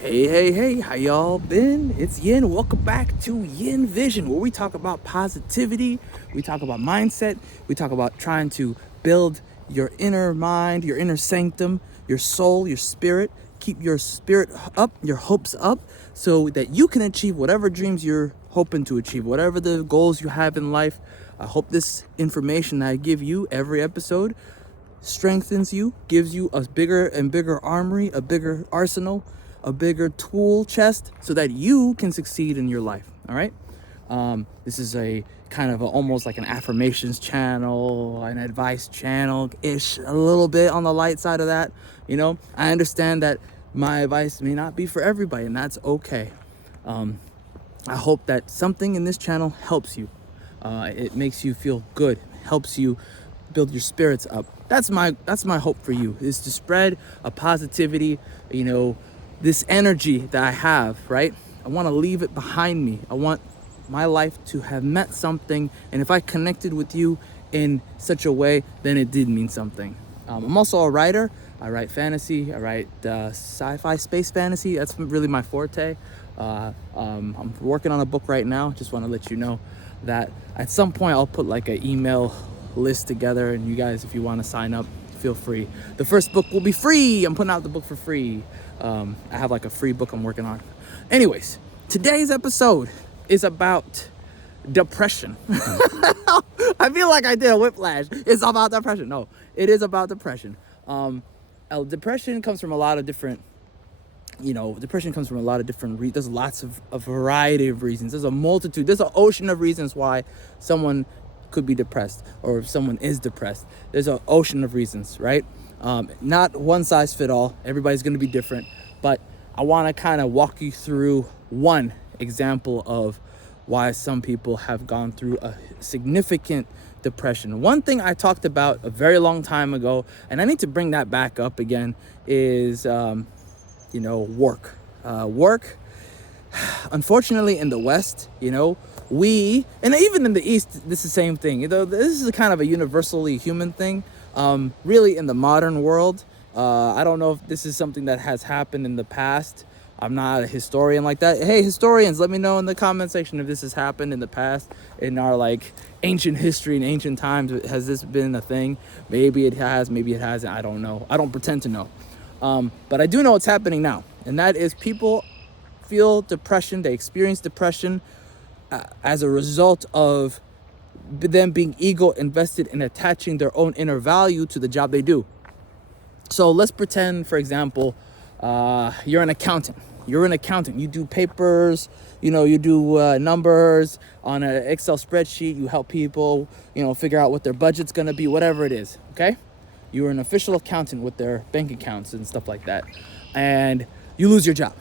Hey, how y'all been? It's Yin. Welcome back to Yin Vision, where we talk about positivity, we talk about mindset, we talk about trying to build your inner mind, your inner sanctum, your soul, your spirit, keep your spirit up, your hopes up, so that you can achieve whatever dreams you're hoping to achieve, whatever the goals you have in life. I hope this information that I give you every episode strengthens you, gives you a bigger and bigger armory, a bigger arsenal, a bigger tool chest so that you can succeed in your life. All right. This is a kind of almost like an affirmations channel, an advice channel ish, a little bit on the light side of that. I understand that my advice may not be for everybody, and that's okay. I hope that something in this channel helps you. It makes you feel good, helps you build your spirits up. That's my hope for you, is to spread a positivity, this energy that I have, right? I want to leave it behind me. I want my life to have meant something, and if I connected with you in such a way, then it did mean something. I'm also a writer. I write fantasy. I write sci-fi, space fantasy. That's really my forte. I'm working on a book right now. Just want to let you know that at some point I'll put like an email list together, and you guys, if you want to sign up, feel free. The first book will be free. I'm putting out the book for free. I have like a free book I'm working on. Anyways, today's episode is about depression. I feel like I did a whiplash. It's about depression. No, it is about depression. Depression comes from a lot of different reasons. There's lots of a variety of reasons. There's an ocean of reasons why someone could be depressed, or if someone is depressed. There's an ocean of reasons, right? Not one size fit all. Everybody's going to be different, but I want to kind of walk you through one example of why some people have gone through a significant depression. One thing I talked about a very long time ago, and I need to bring that back up again, is work. Work, unfortunately, in the West, we, and even in the East, this is the same thing. This is a kind of a universally human thing. Really, in the modern world, I don't know if this is something that has happened in the past. I'm not a historian like that. Hey, historians, let me know in the comment section if this has happened in the past, in our like ancient history and ancient times. Has this been a thing? Maybe it has, maybe it hasn't. I don't know. I don't pretend to know. But I do know what's happening now, and that is people feel depression. They experience depression as a result of them being ego invested in attaching their own inner value to the job they do. So let's pretend, for example, you're an accountant. You do papers, you do numbers on an Excel spreadsheet. You help people, figure out what their budget's going to be, whatever it is. Okay. You're an official accountant with their bank accounts and stuff like that. And you lose your job.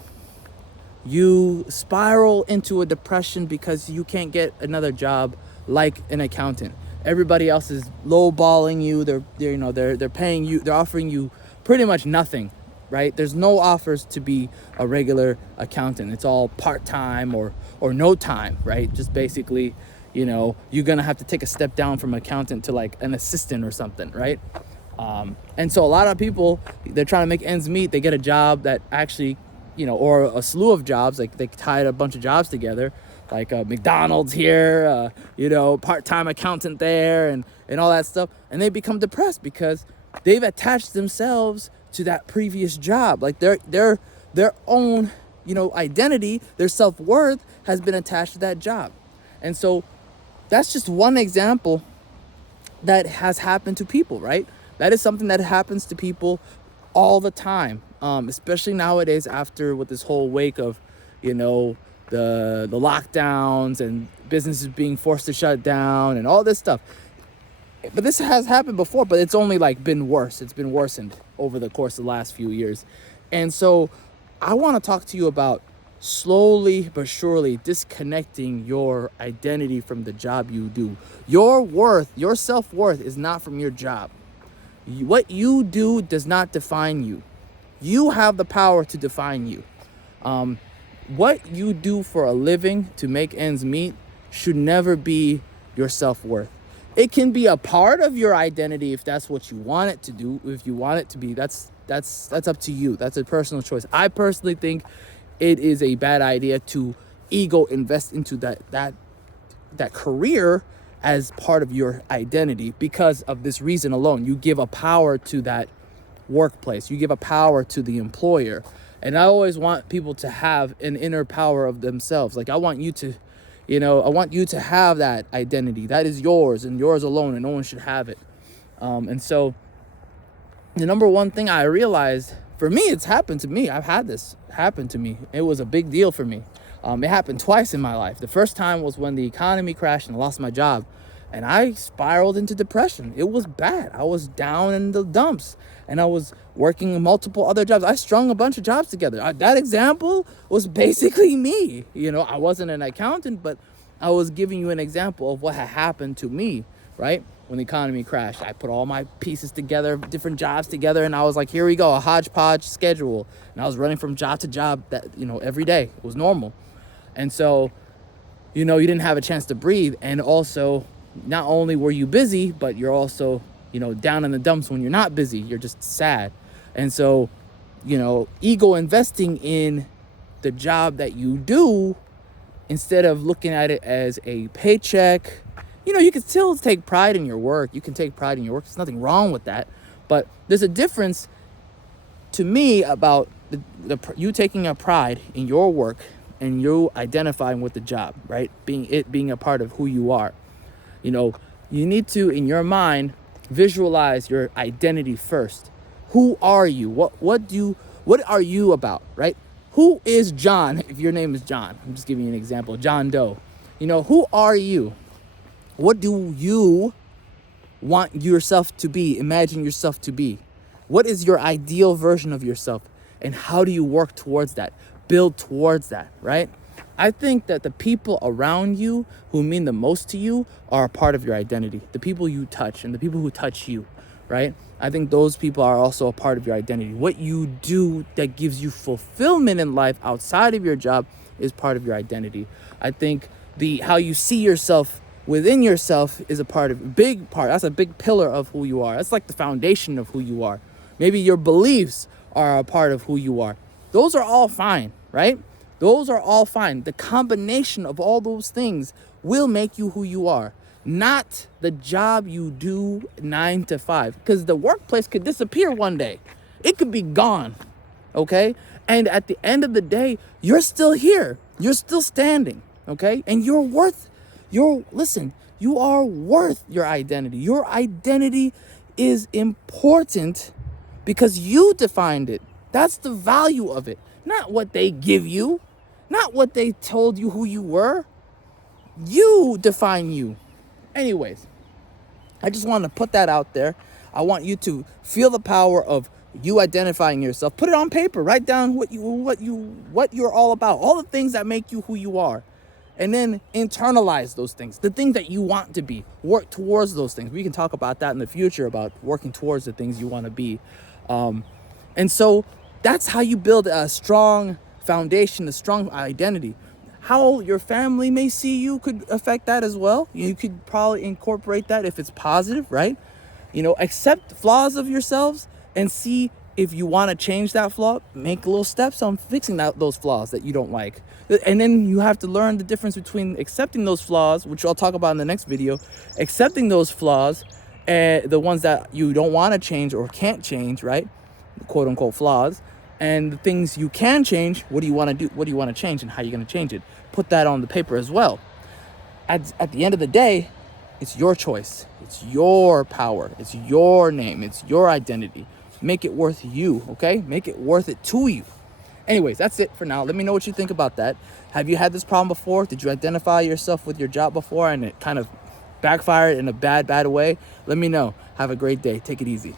You spiral into a depression because you can't get another job like an accountant. Everybody else is lowballing you. They're paying you. They're offering you pretty much nothing, right? There's no offers to be a regular accountant. It's all part-time or no time, right? Just basically, you're gonna have to take a step down from accountant to like an assistant or something, right? And so a lot of people, they're trying to make ends meet. They get a job that actually, or a slew of jobs, like they tied a bunch of jobs together, like McDonald's here, part-time accountant there, and all that stuff. And they become depressed because they've attached themselves to that previous job. Like their own, identity, their self-worth has been attached to that job. And so that's just one example that has happened to people, right? That is something that happens to people all the time, especially nowadays after with this whole wake of, the lockdowns and businesses being forced to shut down and all this stuff. But this has happened before, but it's only like been worse. It's been worsened over the course of the last few years. And so I want to talk to you about slowly but surely disconnecting your identity from the job you do. Your worth, your self-worth is not from your job. What you do does not define you. You have the power to define you. What you do for a living to make ends meet should never be your self-worth. It can be a part of your identity if that's what you want it to do, if you want it to be. That's that's up to you. That's a personal choice. I personally think it is a bad idea to ego invest into that career as part of your identity because of this reason alone. You give a power to that workplace. You give a power to the employer. And I always want people to have an inner power of themselves. Like I want you to, I want you to have that identity. That is yours and yours alone, and no one should have it. And so the number one thing I realized, for me, it's happened to me. I've had this happen to me. It was a big deal for me. It happened twice in my life. The first time was when the economy crashed and I lost my job, and I spiraled into depression. It was bad. I was down in the dumps, and I was working multiple other jobs. I strung a bunch of jobs together. That example was basically me. I wasn't an accountant, but I was giving you an example of what had happened to me, right? When the economy crashed, I put all my pieces together, different jobs together, and I was like, here we go, a hodgepodge schedule. And I was running from job to job every day. It was normal. And so, you didn't have a chance to breathe. And also, not only were you busy, but you're also, down in the dumps when you're not busy. You're just sad. And so, ego investing in the job that you do, instead of looking at it as a paycheck, you can still take pride in your work. You can take pride in your work. There's nothing wrong with that. But there's a difference to me about you taking a pride in your work and you identifying with the job, right? Being a part of who you are. You need to, in your mind, visualize your identity first. Who are you? What are you about, right? Who is John? If your name is John, I'm just giving you an example. John Doe. Who are you? What do you want yourself to be? Imagine yourself to be. What is your ideal version of yourself? And how do you work towards that? Build towards that, right? I think that the people around you who mean the most to you are a part of your identity. The people you touch and the people who touch you, right? I think those people are also a part of your identity. What you do that gives you fulfillment in life outside of your job is part of your identity. I think how you see yourself within yourself is big part. That's a big pillar of who you are. That's like the foundation of who you are. Maybe your beliefs are a part of who you are. Those are all fine, right? Those are all fine. The combination of all those things will make you who you are, not the job you do 9 to 5, because the workplace could disappear one day. It could be gone, okay? And at the end of the day, you're still here. You're still standing, okay? And you are worth your identity. Your identity is important because you defined it. That's the value of it. Not what they give you, not what they told you who you were. You define you. Anyways, I just want to put that out there. I want you to feel the power of you identifying yourself. Put it on paper. Write down what you're all about. All the things that make you who you are. And then internalize those things, the things that you want to be. Work towards those things. We can talk about that in the future, about working towards the things you want to be. And so that's how you build a strong foundation, a strong identity. How your family may see you could affect that as well. You could probably incorporate that if it's positive, right? Accept flaws of yourselves and see if you want to change that flaw. Make little steps on fixing those flaws that you don't like. And then you have to learn the difference between accepting those flaws, which I'll talk about in the next video, accepting those flaws, and the ones that you don't want to change or can't change, right? Quote unquote flaws. And the things you can change, what do you want to do? What do you want to change and how are you going to change it? Put that on the paper as well. At the end of the day, it's your choice. It's your power. It's your name. It's your identity. Make it worth you, okay? Make it worth it to you. Anyways, that's it for now. Let me know what you think about that. Have you had this problem before? Did you identify yourself with your job before and it kind of backfired in a bad way? Let me know. Have a great day. Take it easy.